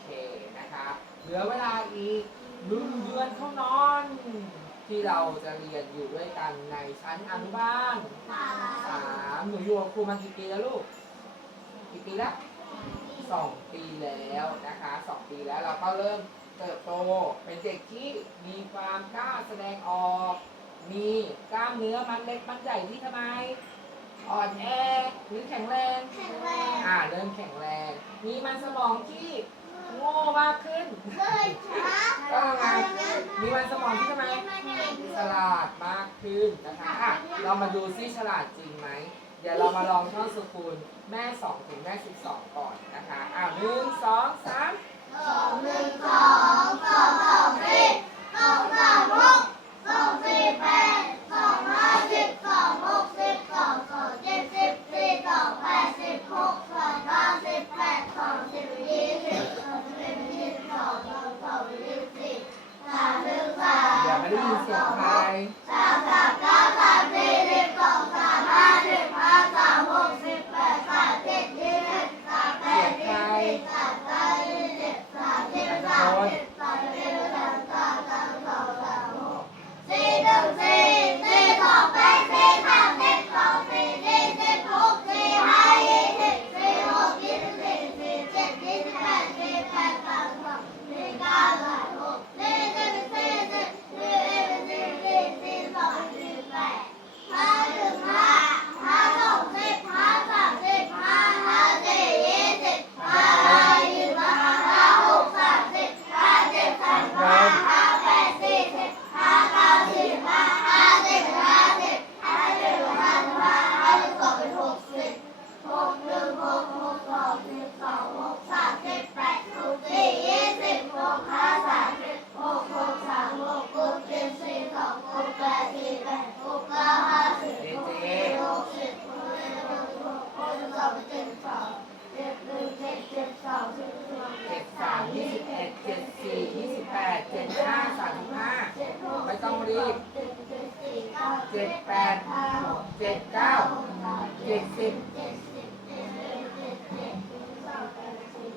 เคนะคะเหลือเวลาอีกหนึ่งเดือนเท่านั้นที่เราจะเรียนอยู่ด้วยกันในชั้นอนุบาลสามหนูอยู่กับครูมากี่ปีแล้วลูกกี่ปีแล้วสองปีแล้วนะคะสองปีแล้วเราก็เริ่มเติบโตเป็นเด็กที่มีความกล้าแสดงออก มีกล้ามเนื้อมันเล็กมันใหญ่ที่ทำไมอ่อนแอหรือแข็งแรงแข็งแรงอ่าเริ่มแข็งแรง มีมันสมองที่ โง่มากขึ้นเฮ้ยช้าก็ทำไงมีมันสมองที่ทำไมฉลาดมากขึ้นนะคะอะเรามาดูซิฉลาดจริงไหมเดี๋ยวเรามาลองท่องสกุลแม่สองถึงแม่สิบสองก่อนนะคะอ่าหนึ่งสองสามสองหนึ่งสองสองสองสี่สองสามหก รีบเจ็ดแปดเจ็ดเก้าเจ็ดสิบบเจ็ดเอ็ดเจ็ดเจ็ดสอง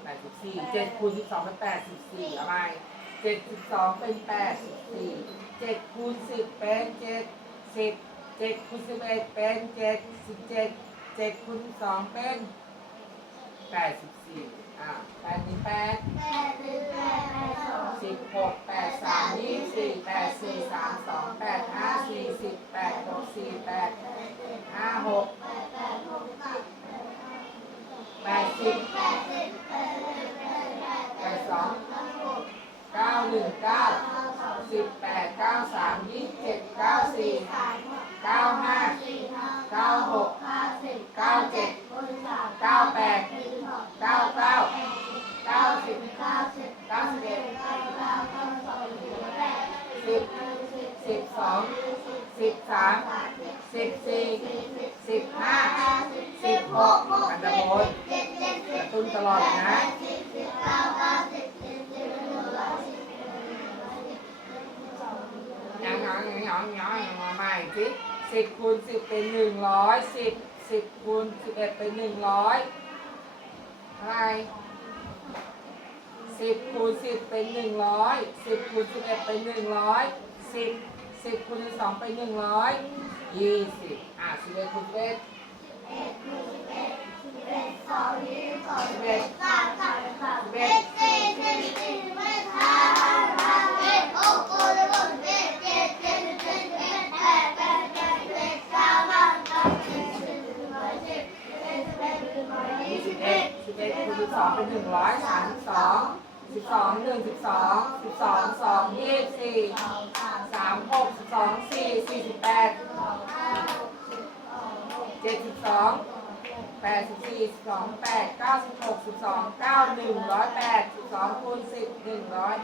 แปดสิบสี่เจ็ดคูณสิบสองเป็นแปดสิบสี่อาไหมเจ็ดสิบสองเป็นแปดสิบสี่เจ็ดคูณสิบเป็นเจ็ดสิบเจ็ดคูณสิบเอ็ดเป็นเจ็ดสิบเจ็ดเจ็ดคูณสองเป็น แปดสิบสี่อ่าแปดมีแปดแปดสิบแปดแปดสองสิบหกแปดสามยี่สี่แปดสี่สามสองแปดห้าสี่สิบแปดหกสี่แปดห้าหกแปดแปดหกสิบแปดสิบแปดสิบแปดสิบแปดแปดแปดสองเก้าหนึ่งเก้าสิบแปดเก้าสามยี่สิบเจ็ดเก้าสี่ เก้าห้า เก้าหก ห้าสิบ เก้าเจ็ด เก้าแปด เก้าเก้าเก้าสิบ เก้าสิบ เก้าสิบเอ็ด เก้าเก้าเก้าสองสิบแปด สิบ สิบสองสิบสามสิบสี่สิบห้าสิบหกอันตะโพนเดเจ็ดกระตุ้นตลอดนะสิบสิบเก้าเก้าสิบสิบสิบหนึ่งร้อยสิบยังยังยังยังยังยังมาใหม่สิสิบคูณสิบเป็นหนึ่งร้อยสิบสิบคูณสิบเอ็ดเป็นหนึ่งร้อยอะไรสิบคูณสิบเป็นหนึ่งร้อยสิบคูณสิบเอ็ดเป็นหนึ่งร้อยสิบ สิบคูณสองเป็นหนึ่งร้อยยี่สิบอะสิบเอ็ดคูณเอ็ดเอ็ดสิบเอ็ดสิบเอ็ดสองยี่สิบสองสิบเอ็ดสามสามสามเอ็ดสี่สิบสี่สิบเอ็ดห้าห้าห้าเอ็ดหกหกสิบหกสิบเอ็ดเจ็ดเจ็ดสิบเจ็ดสิบเอ็ดแปดแปดแปดสิบเอ็ดเก้าเก้าเก้าสิบสิบสิบร้อยสิบสิบเอ็ดสิบเอ็ดสิบร้อยยี่ยี่สิสิบเอ็เอ็ดดสิบเอ็ดคูณสิบสองเป็นหนึ่งร้อยสามสิบสองสิบสองหนึ่งสิบสองสิบสองสองยี่สิบ สามหกสิบสองสี่สี่สิบแปดเจ็ดสิบสองแปดสิบสี่สิบสองแปดเก้าสิบหกสิบสองเก้าหนึ่งร้อยแปดสิบสองคูณสิบหนึ่งร้อย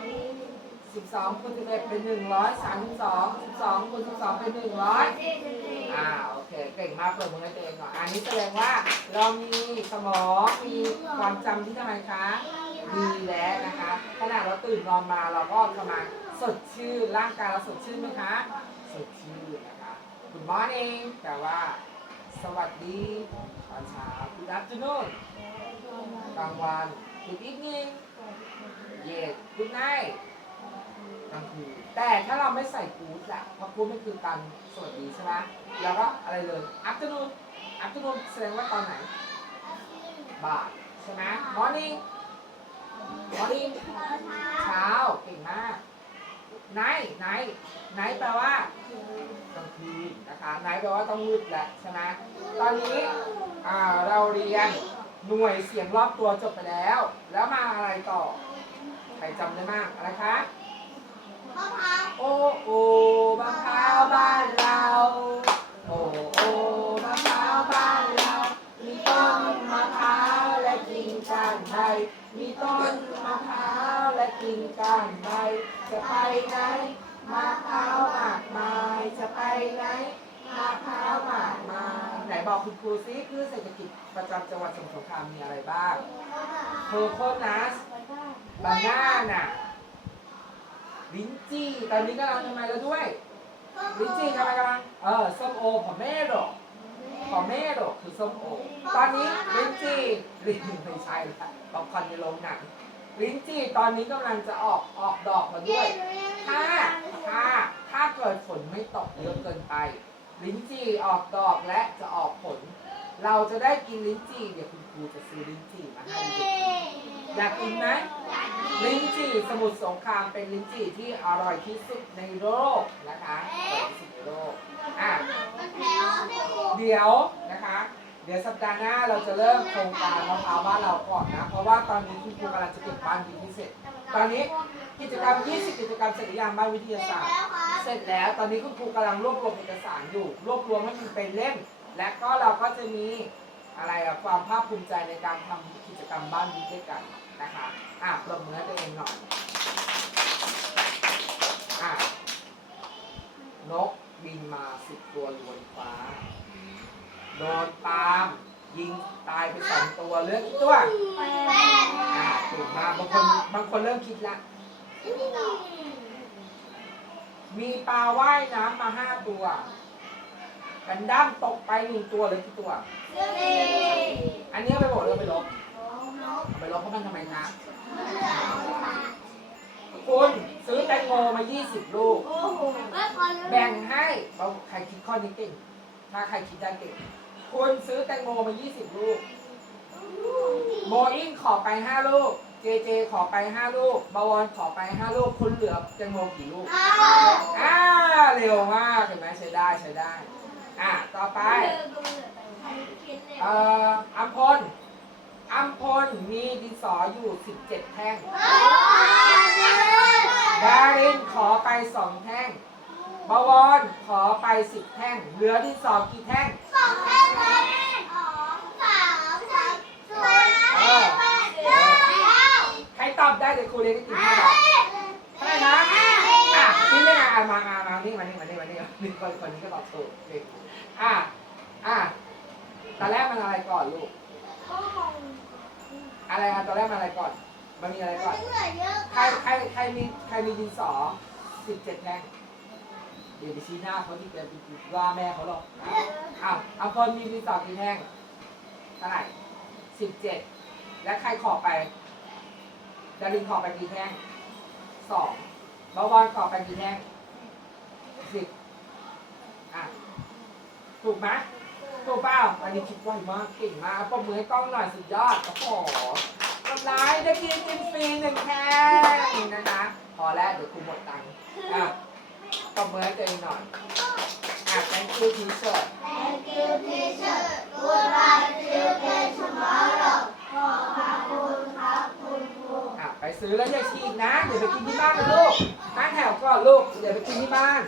สิบสองคูณสิบเอ็ดเป็นหนึ่งร้อยสามสิบสองสิบสองคูณสิบสองเป็นหนึ่งร้อยอ่าโอเคเก่งมากเปิดมือให้ตัวเองหน่อยอันนี้แสดงว่าเรามีสมองมีความจำที่ทำไมคะดีแล้วนะคะขณะเราตื่นนอนมาเราก็กำลัง สดชื่นร่างกายเราสดชื่นไหมคะ สดชื่นนะคะ Good morning แปลว่า สวัสดีตอนเช้า Good afternoon กลางวัน Good evening Yes Good night กลางคืนแต่ถ้าเราไม่ใส่กูดอะเพราะกูดมันคือการสวัสดีใช่ไหมแล้วก็อะไรเลย afternoon afternoon แสดงว่าตอนไหนบ่ายใช่ไหม morning morning เช้าเก่งมาก night night night แปลว่ากลางคืนนะคะ night แปลว่าต้องมืดแหละใช่ไหมตอนนี้อ่าเราเรียนหน่วยเสียงรอบตัวจบไปแล้ว แล้วมาอะไรต่อ ใครจำได้มากอะไรคะโอ้โอ้มะพร้าวบ้านเราโอ้โอ้มะพร้าวบ้านเรา มีต้นมะพร้าวและกิ่งก้านใบมีต้นมะพร้าวและ กิ่งก้านใบจะไปไหนมะพร้าวหมากมายจะไปไหนมะพร้าวหมากมายไหนบอกคุณครูซิคือเศรษฐกิจประจำจังหวัดสมุทรสงครามมีอะไรบ้างโคโคนัสบานาน่ะลิ้นจี่ตอนนี้กำลังทำไมแล้วด้วย ลิ้นจี่กำลังกำลังเออส้มโอผอมเมโดผอมเมโดคือส้มโอ ตอนนี้ลิ้นจี่ลิ้นไม่ใช่ละป๊อปคอร์นในโรงหนัง ลิ้นจี่ตอนนี้กำลังจะออกออกดอกมาด้วย ถ้าถ้าถ้าเกิดฝนไม่ตกเยอะเกินไป ลิ้นจี่ออกดอกและจะออกผล เราจะได้กินลิ้นจี่เดี๋ยวคุณครูจะซื้อลิ้นจี่มาให้ดูอยากกินไหมลิ้นจี่สมุทรสงครามเป็นลิ้นจี่ที่อร่อยที่สุดในโลกนะคะอร่อยที่สุดในโลกอะเดี๋ยวนะคะเดี๋ยวสัปดาห์หน้าเราจะเริ่มโครงการมะพร้าวบ้านเราก่อนนะ เพราะว่าตอนนี้คุณครูกำลังจะเก็บบ้านดินที่เสร็จ ตอนนี้กิจกรรม 20 กิจกรรมเสร็จหรือยังบ้านวิทยาศาสตร์ เสร็จแล้ว ตอนนี้คุณครูกำลังรวบรวมเอกสารอยู่ รวบรวมให้มันเป็นเล่ม และก็เราก็จะมีอะไรอะความภาคภูมิใจในการทำกิจกรรมบ้านวิทย์ด้วยกันนะคะอะปรบมือให้ตัวเองหน่อยอะนกบินมาสิบตัวอยู่บนฟ้า โดนปาล์มยิงตายไปสองตัวเหลือกี่ตัวอะถูกมากบางคนบางคนเริ่มคิดละ มีปลาว่ายน้ำมาห้าตัวกันด้ามตกไปหนึ่งตัวเหลือกี่ตัวอันนี้เอาไปบอกหรือเอาไปลบเอาไปลบเพราะมันทำไมคะคุณซื้อแตงโมมา 20 ลูก แบ่งให้เราใครคิดข้อนี้เก่งถ้าใครคิดได้เก่ง คุณซื้อแตงโมมา 20 ลูก โบอิงขอไป 5 ลูก เจเจขอไป 5 ลูกบาวอนขอไป 5 ลูก คุณเหลือแตงโมกี่ลูกอ่าเร็วมากเห็นไหมใช้ได้ใช้ได้ อะ ต่อไป เอ่ออัมพลอัมพลมีดินสออยู่ 17 แท่ง ดารินขอไป 2 แท่ง บวรขอไป 10 แท่ง เหลือดินสอกี่แท่ง ใคร ตอบได้เดี๋ยวครูเรียนให้ติดให้ครับเท่าไหร่นะอะนี่ยังไงอะมามามานี่มานี่มานี่มานี่นี่คนคนนี้ก็ตอบถูกเก่งอะอะตอนแรกมันอะไรก่อนลูก อะไรอะตอนแรกมันอะไรก่อน มันมีอะไรก่อน ใครใครใครมีใครมีดินสอสิบเจ็ดแท่งเดี๋ยวไปชี้หน้าเขาที่จะว่าแม่เขาหรอกอ้าวเอาคนมีดินสอกี่แท่งเท่าไหร่สิบเจ็ดและใครขอไป ดารินขอไปกี่แท่งสองบาวรขอไปกี่แท่งสิบอะ ถูกไหมถูกเปล่าอันนี้คิดไวมากเก่งมากปรบมือให้กล้องหน่อยสุดยอดโอ้โหกำไรได้กินกินฟรีหนึ่งแท่งนะคะ พอแล้วเดี๋ยวคุณหมดตังค์อะปรบมือให้ตัวเองหน่อยอะ thank you teacher Thank you, teacher. Goodbye, children, tomorrow. ไปซื้อแล้วอย่าฉีกนะเดี๋ยวไปกินที่บ้านนะลูกตั้งแถวก่อนลูกเดี๋ยวไปกินที่บ้าน